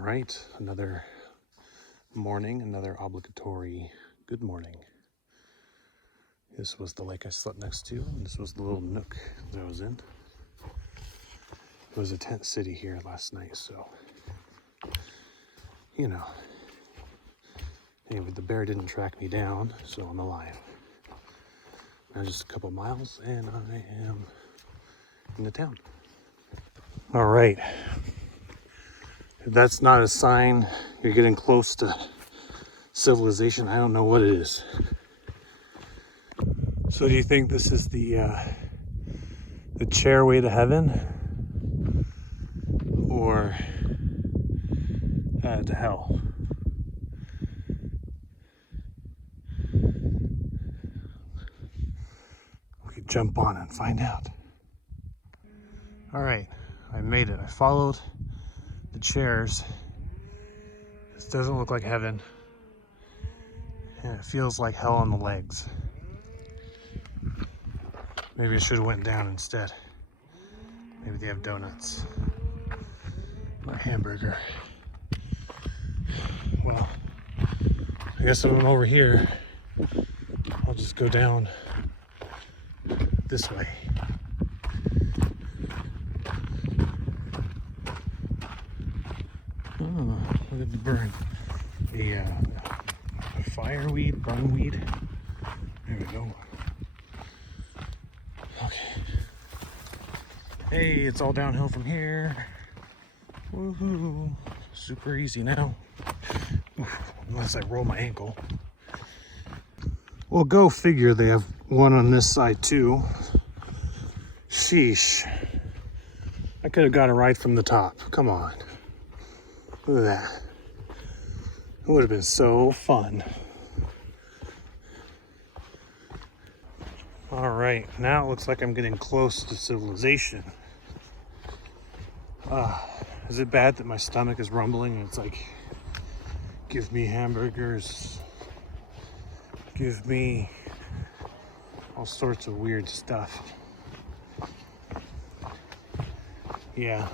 right, another morning, another obligatory good morning. This was the lake I slept next to, and this was the little nook that I was in. It was a tent city here last night, so, you know. Anyway, the bear didn't track me down, so I'm alive. Now just a couple miles, and I am in the town. All right. If that's not a sign you're getting close to civilization, I don't know what it is. So do you think this is the chairway to heaven or to hell? We could jump on and find out. All right, I made it. I followed the chairs. This doesn't look like heaven, and it feels like hell on the legs. Maybe I should have went down instead. Maybe they have donuts or hamburger. Well, I guess if I'm over here, I'll just go down this way. Oh, look at the burn. A fireweed, burnweed. There we go. Okay. Hey, it's all downhill from here. Woohoo. Super easy now. Unless I roll my ankle. Well, go figure, they have one on this side too. Sheesh. I could have got a ride from the top. Come on. Look at that. It would have been so fun. All right, now it looks like I'm getting close to civilization. Is it bad that my stomach is rumbling and it's like, give me hamburgers, give me all sorts of weird stuff. Yeah,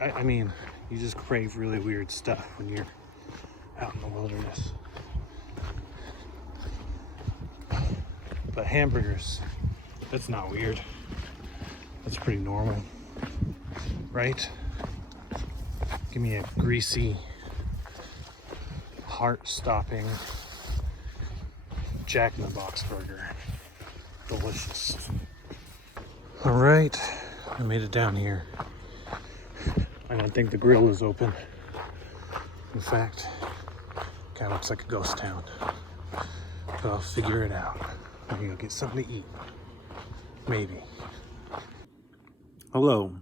I mean, you just crave really weird stuff when you're out in the wilderness. But hamburgers, that's not weird. That's pretty normal, right? Give me a greasy, heart-stopping Jack in the Box burger. Delicious. All right, I made it down here. I don't think the grill is open. In fact, kind of looks like a ghost town. But I'll figure it out. I'm gonna go get something to eat. Maybe. Hello,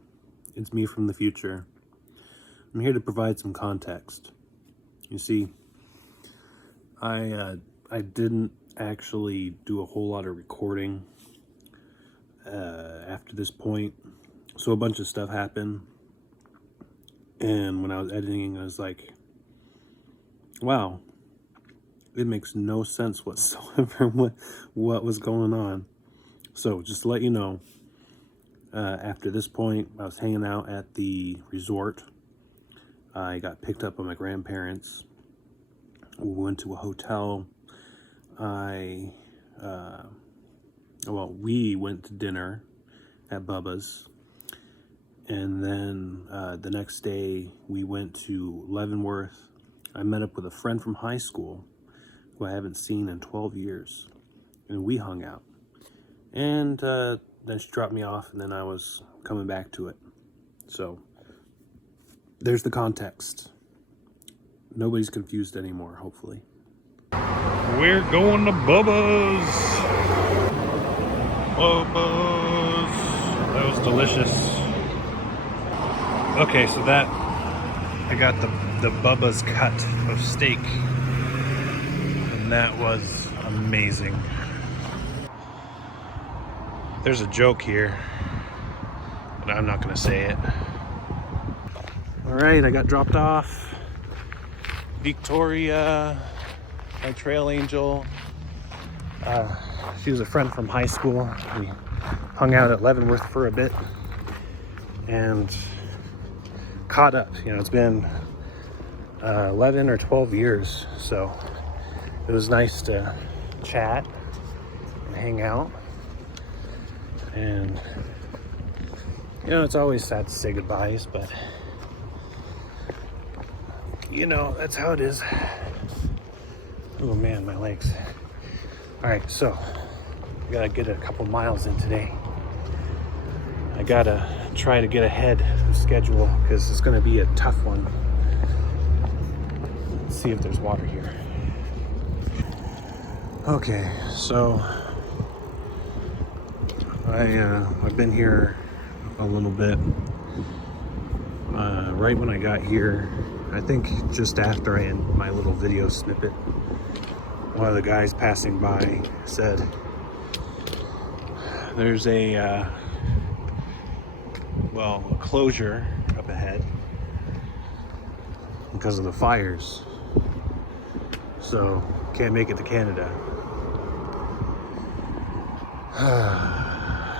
it's me from the future. I'm here to provide some context. You see, I didn't actually do a whole lot of recording after this point. So a bunch of stuff happened. And when I was editing, I was like, wow, it makes no sense whatsoever what was going on. So just to let you know, after this point, I was hanging out at the resort. I got picked up by my grandparents. We went to a hotel. We went to dinner at Bubba's. And then the next day, we went to Leavenworth. I met up with a friend from high school who I haven't seen in 12 years. And we hung out. And then she dropped me off, and then I was coming back to it. So there's the context. Nobody's confused anymore, hopefully. We're going to Bubba's. Bubba's. That was delicious. Okay, so that, I got the Bubba's cut of steak. And that was amazing. There's a joke here, but I'm not gonna say it. All right, I got dropped off. Victoria, my trail angel. She was a friend from high school. We hung out at Leavenworth for a bit and caught up. You know, it's been 11 or 12 years. So it was nice to chat and hang out. And, you know, it's always sad to say goodbyes, but, you know, that's how it is. Oh man, my legs. All right, so I gotta get a couple miles in today. I gotta try to get ahead of schedule because it's gonna be a tough one. Let's see if there's water here. Okay, so I've been here a little bit. Right when I got here, I think just after I ended my little video snippet, one of the guys passing by said there's a closure up ahead because of the fires, so can't make it to Canada.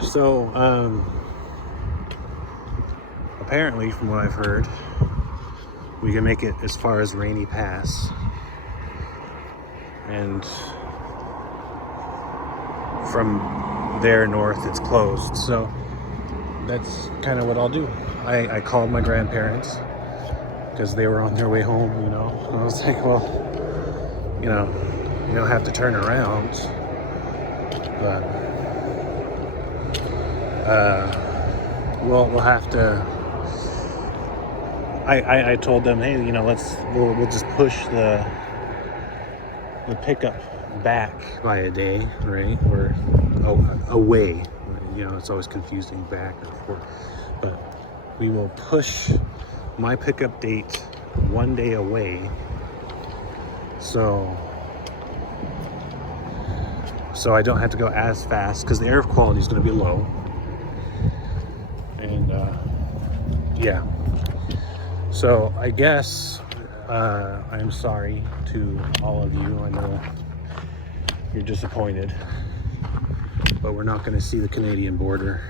So apparently, from what I've heard, we can make it as far as Rainy Pass, and from there north it's closed. So that's kind of what I'll do. I called my grandparents because they were on their way home, you know. And I was like, well, you know, you don't have to turn around, but we'll have to. I told them, hey, you know, we'll just push the pickup back by a day, right? Or away. You know, it's always confusing, back or forth. But we will push my pickup date one day away. So I don't have to go as fast because the air quality is going to be low. And yeah. So I guess I'm sorry to all of you. I know you're disappointed, but we're not going to see the Canadian border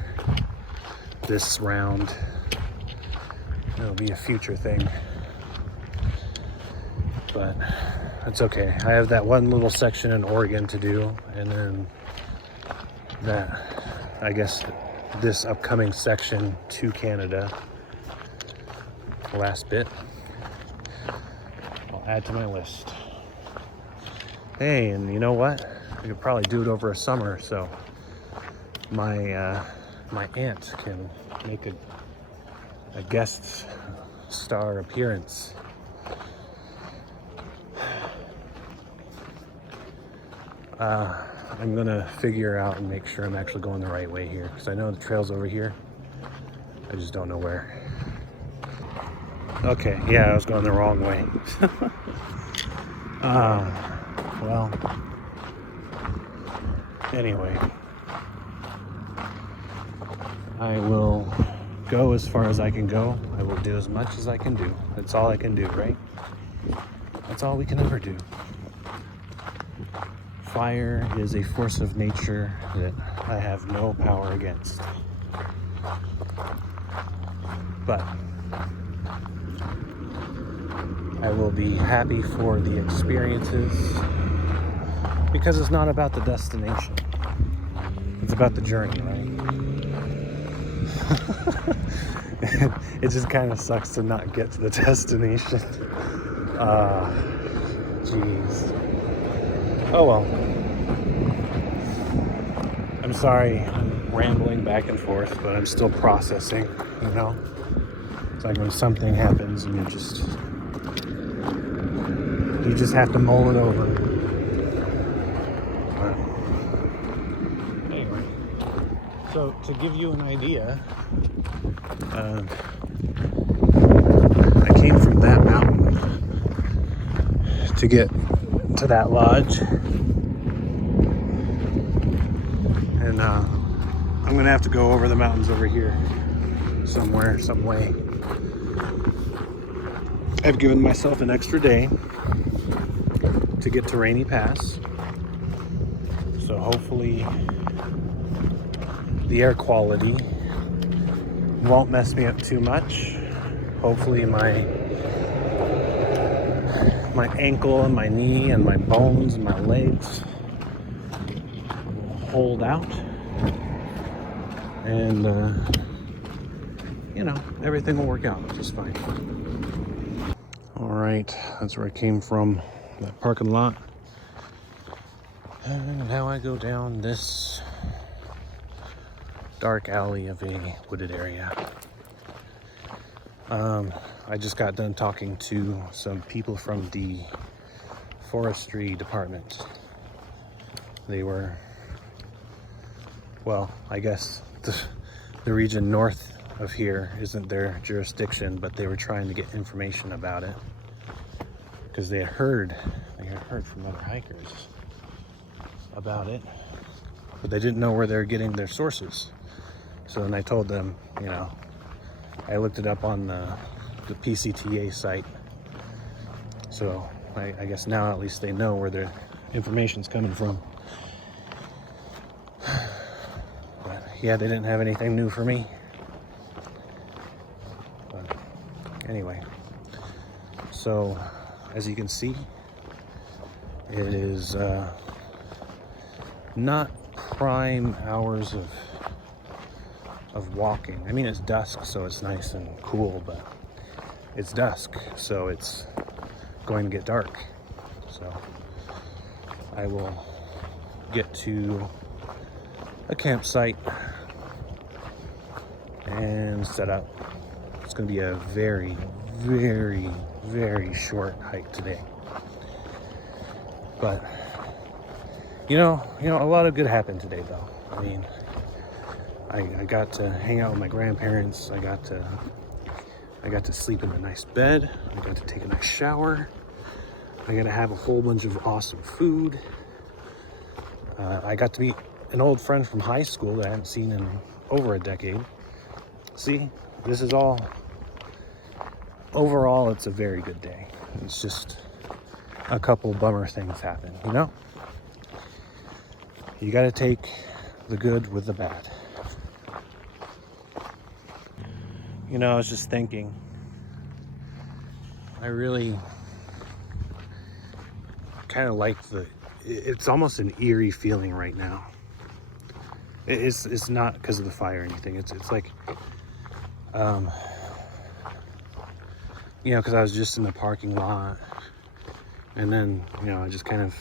this round. It'll be a future thing, but it's okay. I have that one little section in Oregon to do, and then I guess this upcoming section to Canada. Last bit I'll add to my list. Hey, and you know what? I could probably do it over a summer, so my aunt can make a guest star appearance. I'm gonna figure out and make sure I'm actually going the right way here, because I know the trail's over here. I just don't know where. Okay, yeah, I was going the wrong way. Well, anyway, I will go as far as I can go. I will do as much as I can do. That's all I can do, right? That's all we can ever do. Fire is a force of nature that I have no power against. But I will be happy for the experiences, because it's not about the destination. It's about the journey, right? It just kind of sucks to not get to the destination. Jeez. Oh well. I'm sorry I'm rambling back and forth, but I'm still processing, you know? It's like when something happens and you just have to mull it over. Anyway, so to give you an idea, I came from that mountain to get to that lodge, and I'm gonna have to go over the mountains over here somewhere, some way. I've given myself an extra day to get to Rainy Pass, so hopefully the air quality won't mess me up too much. Hopefully my my ankle and my knee and my bones and my legs will hold out, and you know, everything will work out just fine. All right, that's where I came from, that parking lot. And now I go down this dark alley of a wooded area. I just got done talking to some people from the forestry department. They were, well, I guess the region north of here isn't their jurisdiction, but they were trying to get information about it because they had heard from other hikers about it, but they didn't know where they're getting their sources. So then I told them, you know, I looked it up on the PCTA site. So I guess now at least they know where their information's coming from. But yeah, they didn't have anything new for me. But anyway, so as you can see, it is not prime hours of walking. I mean, it's dusk, so it's nice and cool, but it's dusk, so it's going to get dark. So I will get to a campsite and set up. It's going to be a very, very, very short hike today. But you know, a lot of good happened today, though. I mean, I got to hang out with my grandparents. I got to sleep in a nice bed. I got to take a nice shower. I got to have a whole bunch of awesome food. I got to meet an old friend from high school that I haven't seen in over a decade. See, this is all, overall, it's a very good day. It's just a couple bummer things happen, you know? You got to take the good with the bad. You know, I was just thinking, I really kind of like it's almost an eerie feeling right now. It's not because of the fire or anything. It's like, you know, because I was just in the parking lot, and then, you know, I just kind of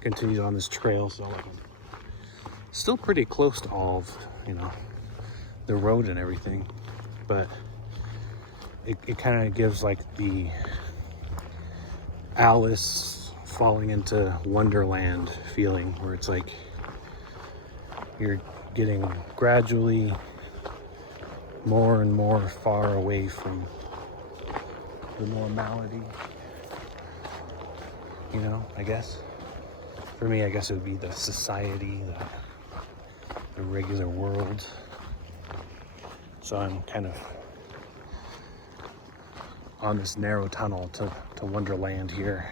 continued on this trail, so like I'm still pretty close to all of, you know, the road and everything, but it kind of gives like the Alice falling into Wonderland feeling, where it's like you're getting gradually more and more far away from the normality, you know, I guess. For me, I guess it would be the society, the regular world. So I'm kind of on this narrow tunnel to Wonderland here.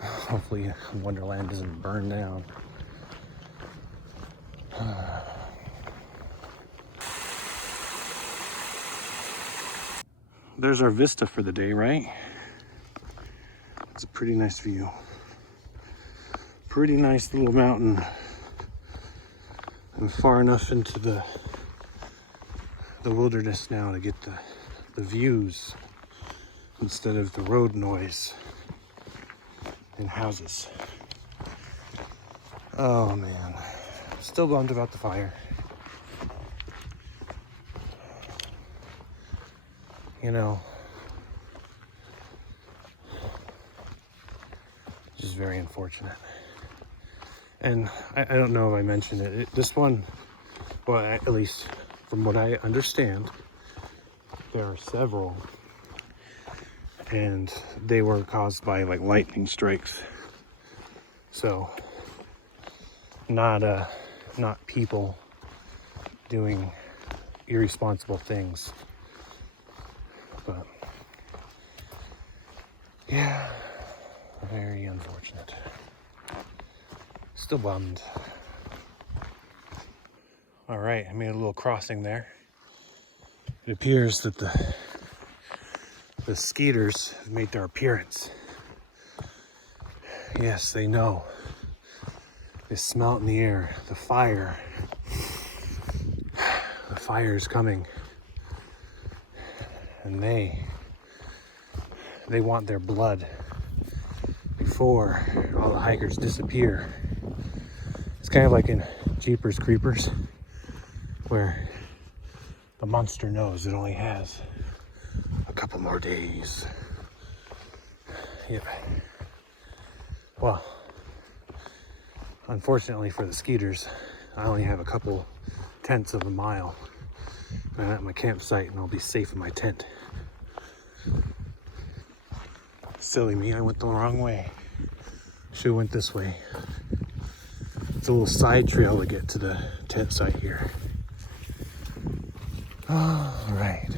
Hopefully Wonderland doesn't burn down. There's our vista for the day, right? It's a pretty nice view. Pretty nice little mountain. I'm far enough into the wilderness now to get the views instead of the road noise and houses. Oh man, still bummed about the fire. You know, just very unfortunate. And I don't know if I mentioned it. This one, well, at least from what I understand, there are several, and they were caused by like lightning strikes. So not people doing irresponsible things, but yeah, very unfortunate. Still bummed. All right, I made a little crossing there. It appears that The skeeters have made their appearance. Yes, they know. They smell it in the air. The fire. The fire is coming. And they want their blood before all the hikers disappear. It's kind of like in Jeepers Creepers, where the monster knows it only has a couple more days. Yep. Well, unfortunately for the skeeters, I only have a couple tenths of a mile. I'm at my campsite and I'll be safe in my tent. Silly me, I went the wrong way. Should have went this way. It's a little side trail to get to the tent site here. All right.